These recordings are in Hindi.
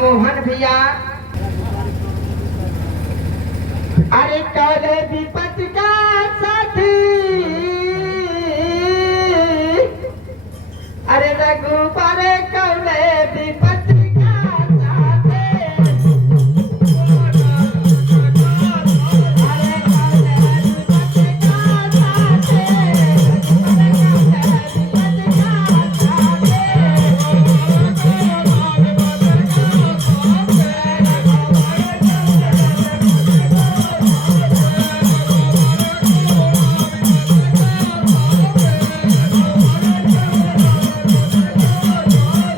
मोहन भैया अरे कौले विपत्ति का साथी अरे रघुबर कौले विपत्ति का साथी अरे कौले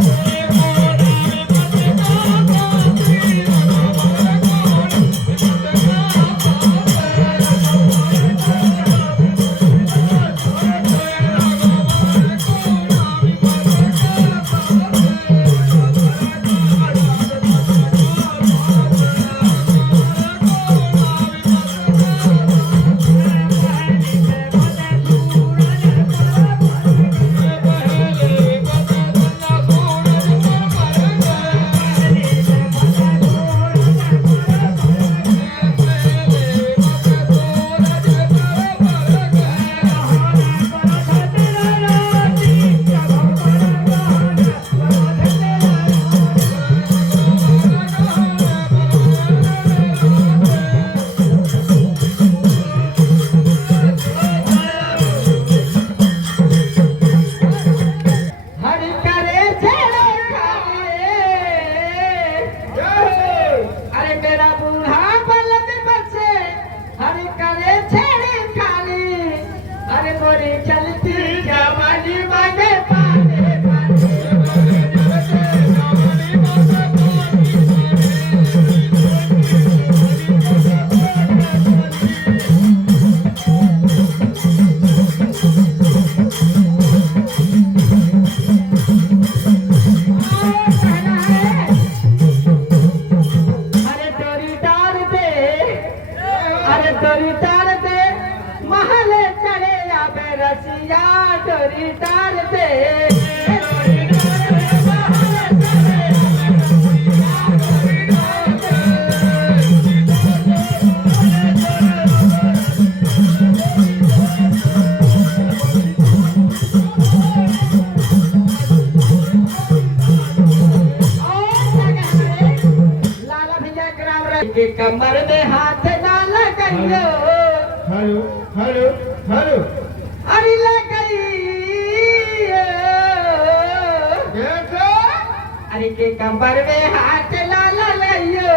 विपत्ति का साथी के कमर में हाथ ना लगाइयो हेलो हेलो हेलो अरे लगाइयो कैसे अरे के कमर में हाथ ना लगाइयो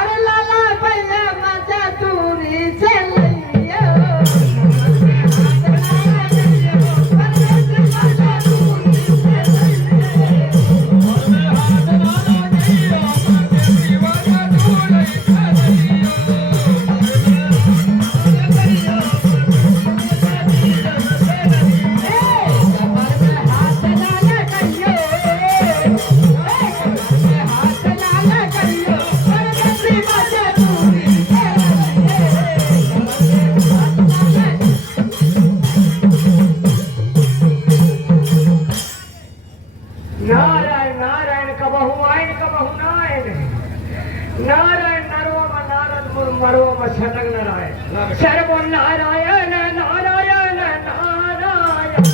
अरे लाला भैया मजा दूरी से लियो नारायण नरवा नारद मरवा छटक नारायण सर्व नारायण नारायण नारायण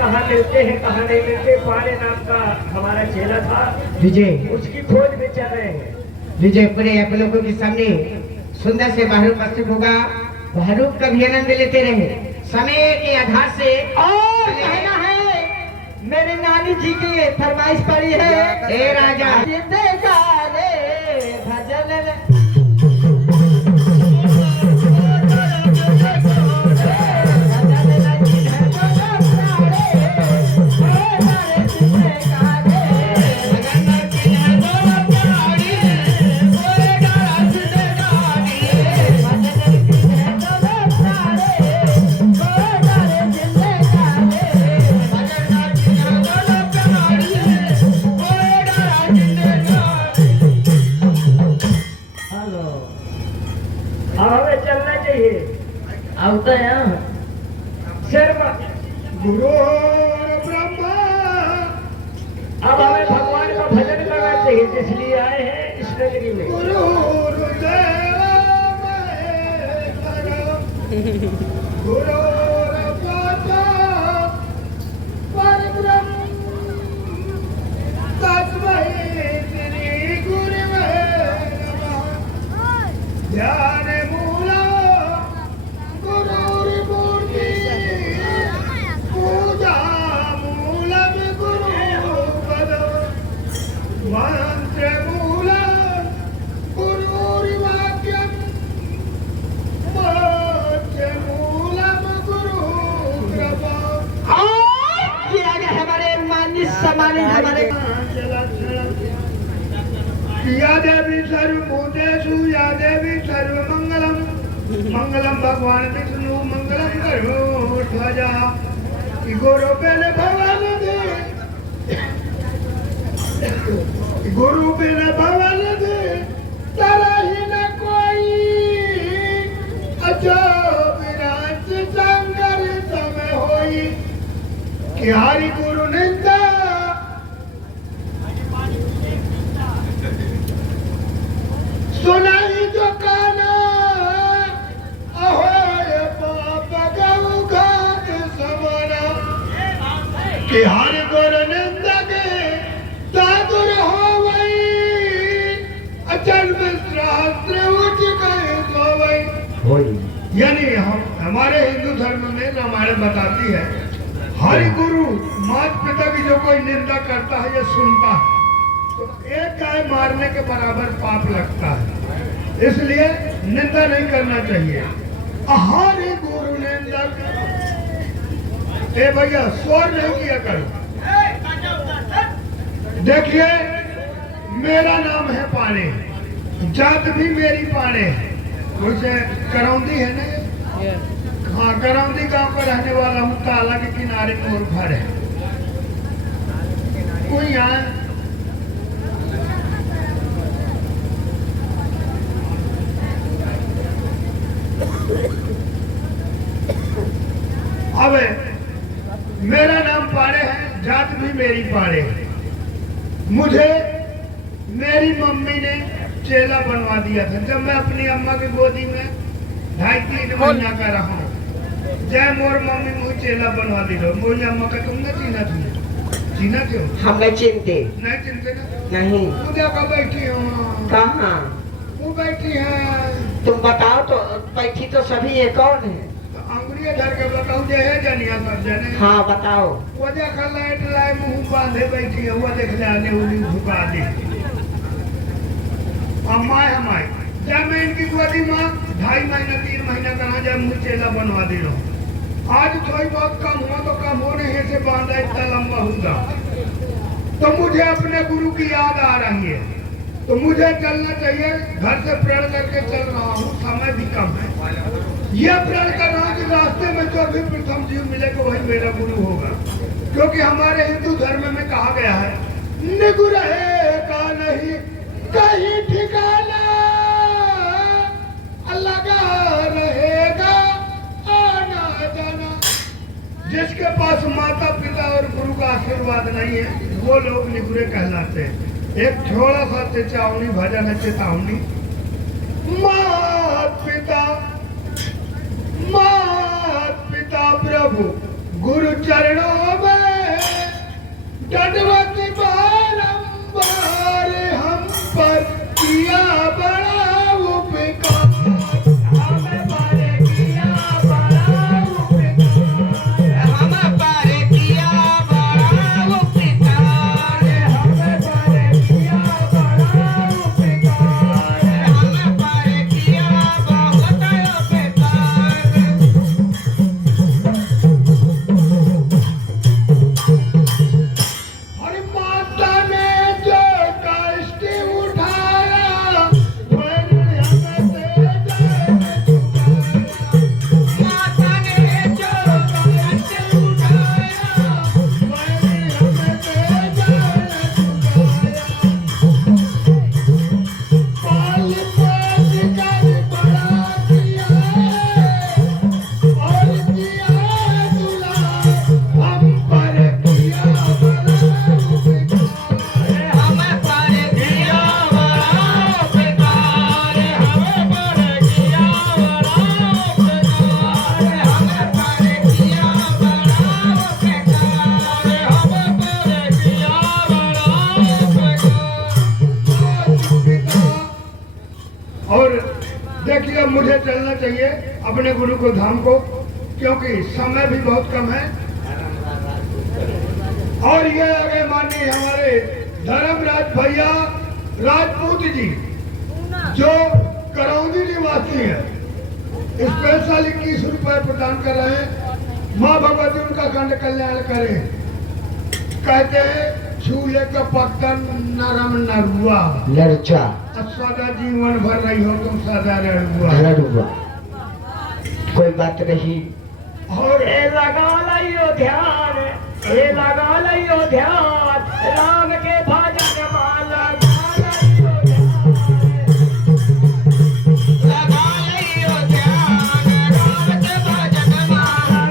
कहाँ मिलते हैं कहाँ नहीं मिलते। पाड़े नाम का हमारा चेला था, विजय उसकी खोज में चल रहे हैं। विजय पूरे आप लोगों के सामने सुंदर से बाहरू उपस्थित होगा। बाहरू का भी आनंद लेते रहे। समय के आधार से और कहना है मेरे नानी जी की फरमाइश पड़ी है, ए राजा जिंदगारे भजन अब हमें चलना चाहिए। आवता है शर्मा गुरु ब्रह्मा अब हमें भगवान का भजन करना चाहिए, इसलिए आए हैं इस नगरी में। गुरु गुरु ध्यान मूला गुरुर्मूर्ति पूजा मूलम गुरुपद मंत्र मूलम गुरुर्वाक्यम मोक्ष मूलम गुरुकृपा। किया गया हमारे माननीय सम्मानित हमारे या देवी सर्वभूतेषु या देवी सर्वमंगलम मंगलम भगवान विष्णु मंगलम गरुड़ध्वजा। गुरु बिन भवन दे गुरु बिन भवन दे तारा ही न कोई अजो विराज संगर समय होई कि हरि गुरु निंदा सुनाई जो काना अहोय पाप गौ घाट समरा कि हर गुर निंदक साधुर हो वही अचल शास्त्र उच्च कहे तो वही। यानी हम हमारे हिंदू धर्म में रामायण बताती है हरि गुरु माता पिता की जो कोई निंदा करता है या सुनता है तो एक गाय मारने के बराबर पाप लगता है, इसलिए निंदा नहीं करना चाहिए। हरि गुरु निंदक ए भैया शोर नहीं किया करो। देखिए मेरा नाम है पाणे, जात भी मेरी पाणे है। मुझे करौंदी है ना, हाँ करौंदी गांव का रहने वाला हूँ। ताला के किनारे मोर घर है। कोई यहाँ अब मेरा नाम पाड़े है, जात भी मेरी पाड़े है। मुझे मेरी मम्मी ने चेला बनवा दिया था जब मैं अपनी अम्मा की गोदी में 2.5-3 महीना का रहा हूँ। जय मोर मम्मी मुझे चेला बनवा दी लो। मोरी अम्मा का तुम ना चीना चीना क्यों? हम नहीं चिंते नहीं चिंते ना नहीं। तू क्या बैठी हो? कहाँ तू बैठी है? तुम बताओ तो बैठी तो सभी है, कौन है? अंगुरिया धर के बताऊं जे है जनिया सब जने। हाँ बताओ। वो देखा लाइट लाई मुंह बांधे बैठी है, वो देख ले आने उली झुका दे। अम्मा है हमारी जब मैं इनकी गोदी माँ 2.5 महीना 3 महीना कहा जब मुझे चेला बनवा दी लो। आज थोड़ी बहुत कम हुआ तो कम होने से बांधा इतना लंबा होगा तो मुझे अपने गुरु की याद आ रही है। तो मुझे चलना चाहिए। घर से प्रण करके चल रहा हूँ, समय भी कम है। यह प्रण कर रहा हूँ कि रास्ते में जो भी प्रथम जीव मिलेगा वही मेरा गुरु होगा, क्योंकि हमारे हिंदू धर्म में कहा गया है निगुरहे का नहीं कहीं ठिकाना, लगा रहेगा आना जाना। जिसके पास माता पिता और गुरु का आशीर्वाद नहीं है वो लोग निगुरे कहलाते हैं। एक थोड़ा सा चेतावनी भजन है, चेतावनी। मात पिता प्रभु गुरु चरणों में चलना चाहिए अपने गुरु को धाम को, क्योंकि समय भी बहुत कम है। और ये आगे माननीय हमारे धर्मराज भैया राजपूत जी जो करौंदी निवासी है, स्पेशल 21 रुपए प्रदान कर रहे हैं। माँ भगवती उनका खंड कल्याण करे। कहते हैं झूले का पत्थर नरम नरुआ, लड़चा सदा जीवन भर रही हो तुम सदा रहुआ। लड़ुआ, कोई बात नहीं। और ए लगा लियो ध्यान, ए लगा लियो ध्यान, राम के भजन वाला लगा लियो ध्यान, राम के भजन माला।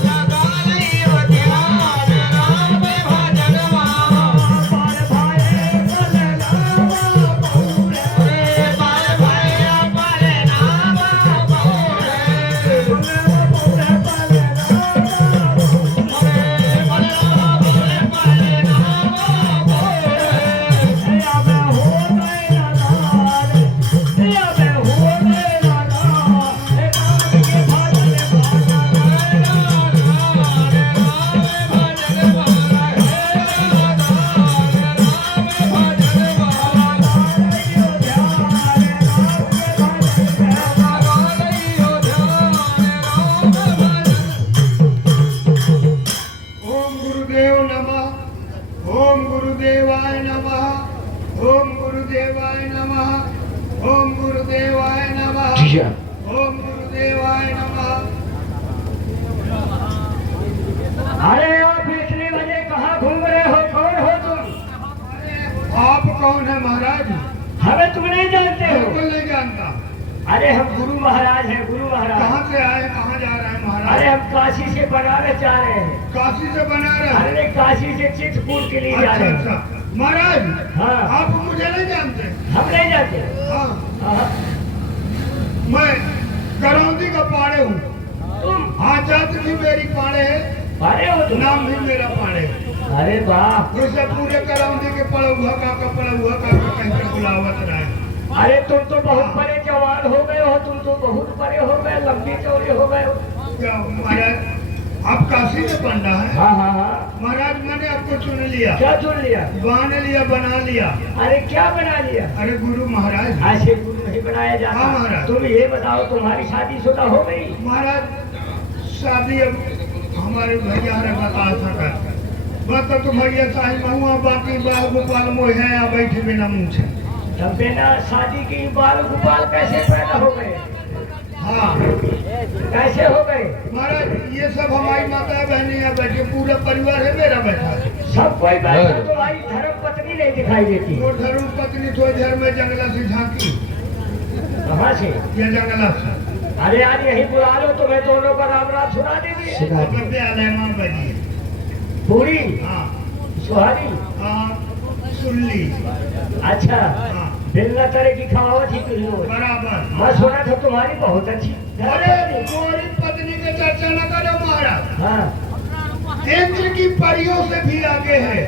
लगा लियो ध्यान, राम के भजन माला। बाल भैया बाल नामा बहुरे। ओम गुरुदेव नमः, ओम गुरुदेवाय नमः, ओम गुरुदेवाय नमः, ओम गुरुदेवाय नमः, जिया। ओम गुरुदेवाय नमः। अरे आप इतने बजे कहाँ घूम रहे हो? कौन हो तुम? आप कौन है महाराज? हमें तुम नहीं जानते हो? बिल्कुल नहीं जानता। अरे हम गुरु महाराज हैं, गुरु महाराज। कहाँ से आए, कहाँ जा रहे हैं महाराज? अरे हम काशी से बनारस जा रहे हैं। काशी से बनारस? अरे काशी से चित्रकूट के लिए जा अच्छा रहे हैं। अच्छा महाराज, हाँ। आप मुझे नहीं जानते? हम नहीं जाते। हाँ, हाँ। मैं करौंदी का पाड़े हूँ। तुम हाँ, जात भी मेरी पाड़े है, अरे हो तुम? नाम भी मेरा पाड़े है। अरे वाह। जैसे पूरे करौंदी के पड़ौआ का कैसे बुलावत रहे। अरे तुम तो बहुत बड़े जवान हो गए हो, तुम तो बहुत बड़े हो गए, लंबे चौड़े हो गए हो। क्या महाराज, आप काशी में पंडा है? हाँ हाँ हाँ। महाराज मैंने आपको चुन लिया। क्या चुन लिया? बांध लिया, बना लिया। अरे क्या बना लिया? अरे गुरु महाराज। ऐसे गुरु नहीं बनाया जाता। हाँ, महाराज। तुम ये बताओ, तुम्हारी शादीशुदा हो गई? महाराज शादी अब हमारे भैया ने बता सका। बस तो भैया साहिब हुआ, बाकी बाल गोपाल मोह है या बैठे बिना मुँह से। तब बिना शादी के बाल गोपाल कैसे पैदा हो गए? हाँ कैसे हो गए? महाराज, ये सब हमारी माता बहनी है बैठे, पूरा परिवार है मेरा बैठा। सब कोई बैठा, तुम्हारी धर्म पत्नी नहीं दिखाई देती। वो धर्म पत्नी थोड़ी देर में जंगला से झांकी। कहाँ से? ये जंगला से। अरे आज यही बुला लो, तुम्हें दोनों का राम राम सुना देंगे। करते आलय माँ बजी। पूरी हाँ सुहारी। हाँ, सुन ली। अच्छा, हाँ बिल्ला तरह की खावत ही तुझे। बराबर। मैं सुना था तुम्हारी बहुत अच्छी। अरे मोरी पत्नी के चर्चा न करो महाराज। हाँ। इंद्र की परियों से भी आगे है।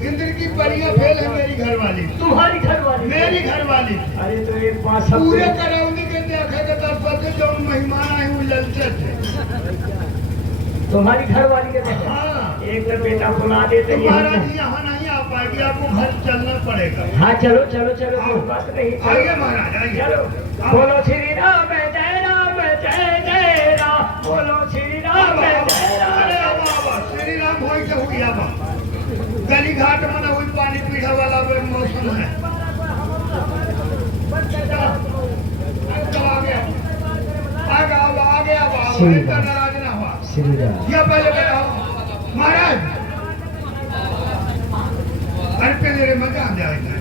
इंद्र की परियां फेल है मेरी घरवाली। तुम्हारी घरवाली? मेरी घरवाली। अरे तो एक बात पूरे करौंदी के देखे के दर्शक से जो मेहमान आए वो ललचे थे। तुम्हारी घरवाली के देखा? हाँ। एक बेटा बुला देते। तो महाराज यहाँ नहीं आ पाएगी, आपको घर चलना पड़ेगा। हाँ चलो चलो चलो, कोई बात नहीं। आइए महाराज, आइए। चलो। बोलो श्री राम जय राम जय जय राम, बोलो श्री राम जय राम। अरे बाबा, श्री राम होई के हुई आबा। गली घाट में ना हुई, पानी पीने वाला वो मौसम है। आगे नाराज ना हुआ। श्री राम। या पहले बैठा महाराज। अरे पहले मकान जाएगा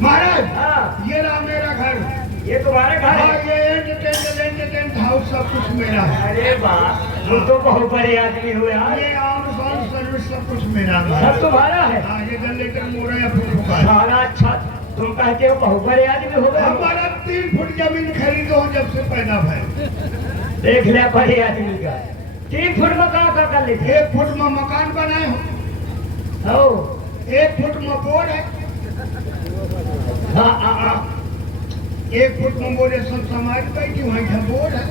महाराज। हाँ। ये रहा मेरा घर। ये तुम्हारा घर हाँ, है? ये टेंट हाउस सब कुछ मेरा है। अरे वाह, तुम तो बहुत बड़े आदमी हो यार। ये आउट साउंड सर्विस सब कुछ मेरा है। सब तुम्हारा है? हाँ, ये जनरेटर मोरा या फिर फुका। सारा अच्छा। तुम कहते हो बहुत बड़े आदमी हो गए। हमारा 3 फुट जमीन खरीदो हूँ जब से पैदा भय। देख लिया बड़े आदमी का। 3 फुट में कहाँ का कर लेते? 1 फुट में मकान बनाए हूँ। हो 1 फुट में बोर है। एक फुट में बोले सब समाज बैठी वही बोर है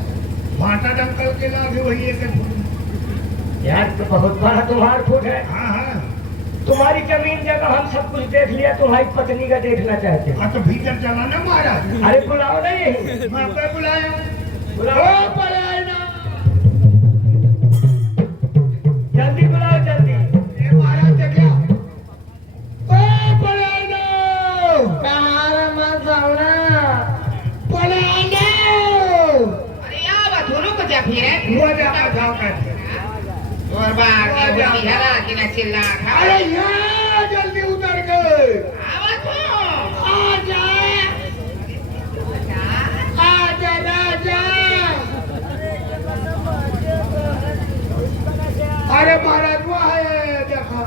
भाटा डंकल के लागे वही एक फुट। यार तो बहुत बड़ा तुम्हारा फुट है। हाँ हाँ तुम्हारी जमीन जगह हम सब कुछ देख लिया, तुम्हारी पत्नी का देखना चाहते हैं। हाँ तो भीतर चला ना मारा। अरे बुलाओ नहीं, मैं पे बुलाया बुलाओ, पड़े ना जल्दी बुलाओ जल्दी। ये मारा थे क्या ओ पड़े ना कहारा मत जाओना पड़े ना। अरे यार दोनों को जा फिर वो जाका जाओ कहते और बाग ये बुद्धि हरा कि न चिल्ला खा। अरे यहाँ जल्दी उतर गए। आवा तो आजा आजा राजा। अरे महाराज वो है देखा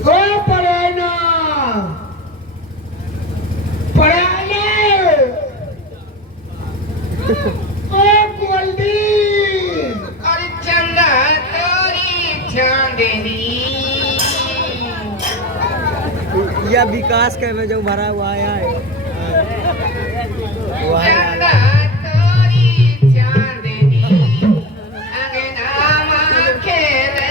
ओ पड़ेना पड़ेना ओ गोल्डी। अरे चंदा तोरी चांदनी या विकास का में जो भरा हुआ आया है वो आया चंदा तोरी चांदनी अंगना मां खेले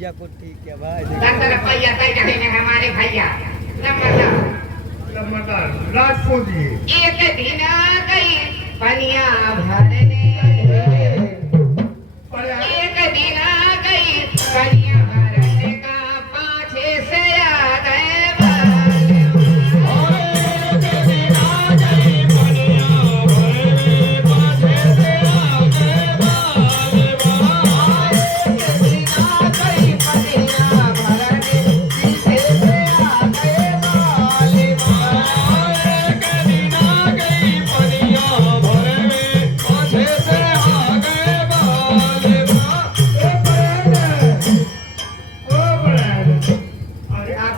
या कुछ ठीक है भाई। दंदर भैया तय कहेंगे हमारे भैया लम्बादार राजपूत जी। एक दिन आ गई पनिया भरने एक दिन आ गई पनिया भरने का पाछे से आ गए बाले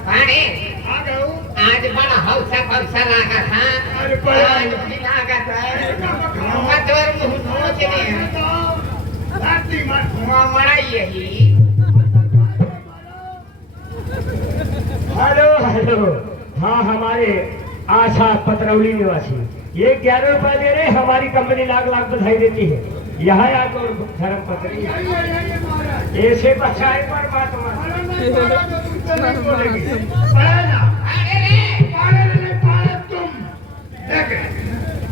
भाने आज बड़ा हौसा फौसा लागा था आज भी लागा था मधुर मुहूर्त ने मड़ा यही हेलो हेलो। हाँ हमारे आशा पतरौली निवासी ये 11 रुपए दे रहे, हमारी कंपनी लाख लाख बधाई देती है। यहाँ आकर धर्म पत्नी ऐसे बचाए पर बात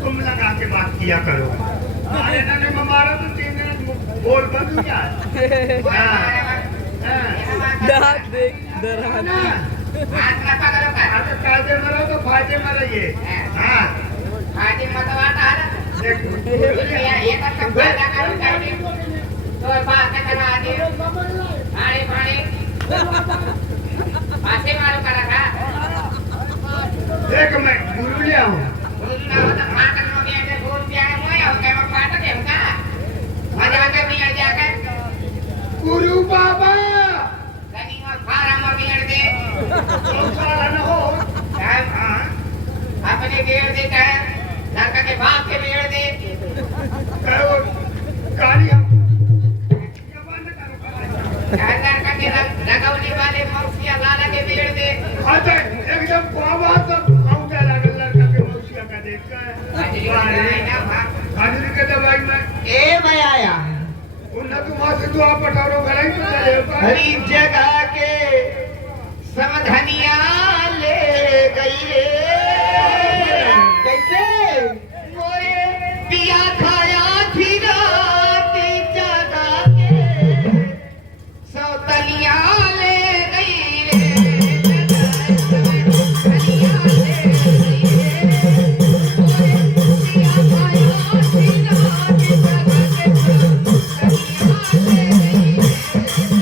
तुम लगा के बात किया करो। अरे ना मारा तो 3 दिन बोल बंद हो जाए। दांत देख दरान आज नफा करो का अगर काजे मरो तो फायदे मरो ये। हाँ आज मतवाटा है ये का सब फायदा करो करके तो बात करा दे पानी पानी पासे मारो करा था देख मैं गुरु लिया हूँ। ना तो माता नो भी ऐसे बोल दिया है मोया हो क्या पाटा दे का मजा के भी आ जाकर गुरु बाबा कहीं और फारा में भी अड़ दे साला न हो। हाँ अपने गेर देता है लड़का के बाप के बेड़ दे कहो काली हम लड़का के लगौली वाले मौसिया लाला के बेड़ दे अच्छा एकदम बाबा तो काउंटर लगा लड़का के मौसिया का देखा है। हाजिरी के दवाई में ए मैं आया उन्हें तुम से दुआ पठारो गलाई तो चले हरी जगह के समधनिया ले गई रे कैसे मोरे पिया खाया थी रात जगा के सौतनिया ले गई रे समधनिया ले गई रे मोरे पिया खाया थी रात जगा के सौतनिया ले गई रे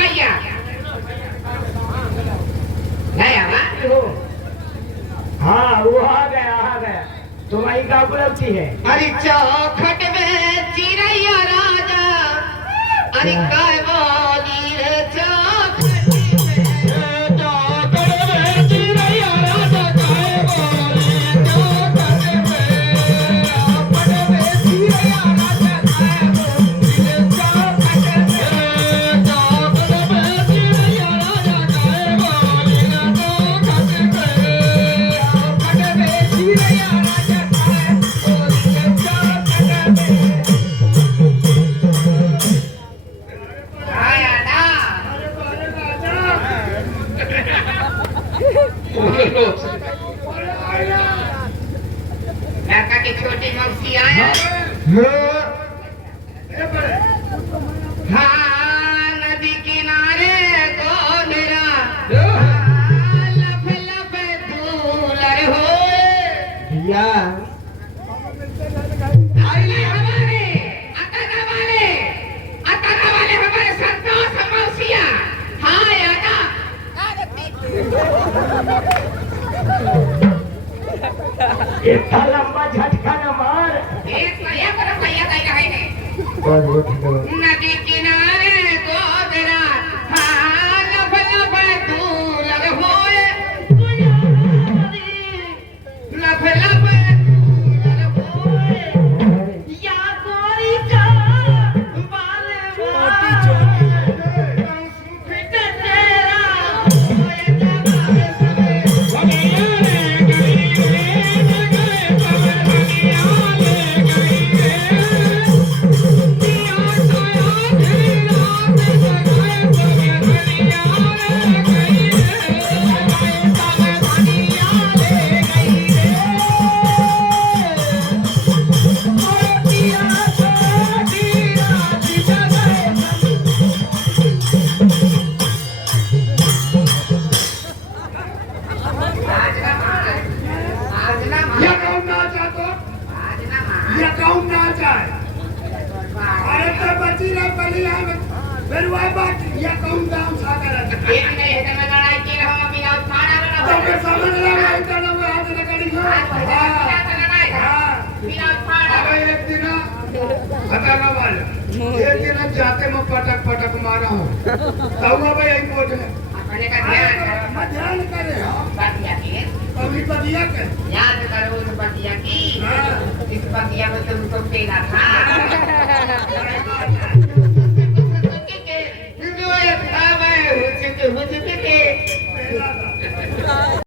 भैया नहीं आवा हो हाँ वो आ गया तुम्हारी का उपलब्धि है। अरे चौखट में चिड़ैया राजा अरे काय बोली रे चौखट में चिड़ैया राजा काय बोली चौखट में चिड़ैया राजा काय बोली रे चौखट में चिड़ैया राजा काय बोली रे चौखट में चिड़ैया राजा आया ना लड़का की छोटी मौसी आया हाँ नदी किनारे गोंधरा लफ लफ दूलर होए भैया आइए हमारे अताना वाले हमारे संतोष मौसिया हाँ यादा इतना लंबा झटका न मार। एक भैया कह रहे हैं बहुत बहुत धन्यवाद। नदी किनारे गोदरा हाँ लब लब दूलर होए लब लब दूलर होए या कोई का बाले मोटी फिट तेरा होए आज ना ये कौन नाच आतो ये कौन नाच है अरे तो बची रह पली है फिर वह बात ये कौन दाम सा करत एक नहीं है तो लड़ाई की रहो बिना उठाना ना तो फिर समझ रहा है तो ना वो हाथ न करी हो हां बिना उठाना अबे एक दिन बताना वाले एक दिन जाते में पटक पटक मारा हूं तब अब यही मोट है अपने का ध्यान मैं ध्यान करे हां बतिया की कभी बदिया कर याद करो उस बतिया की हां इस बतिया में तुमको पीना था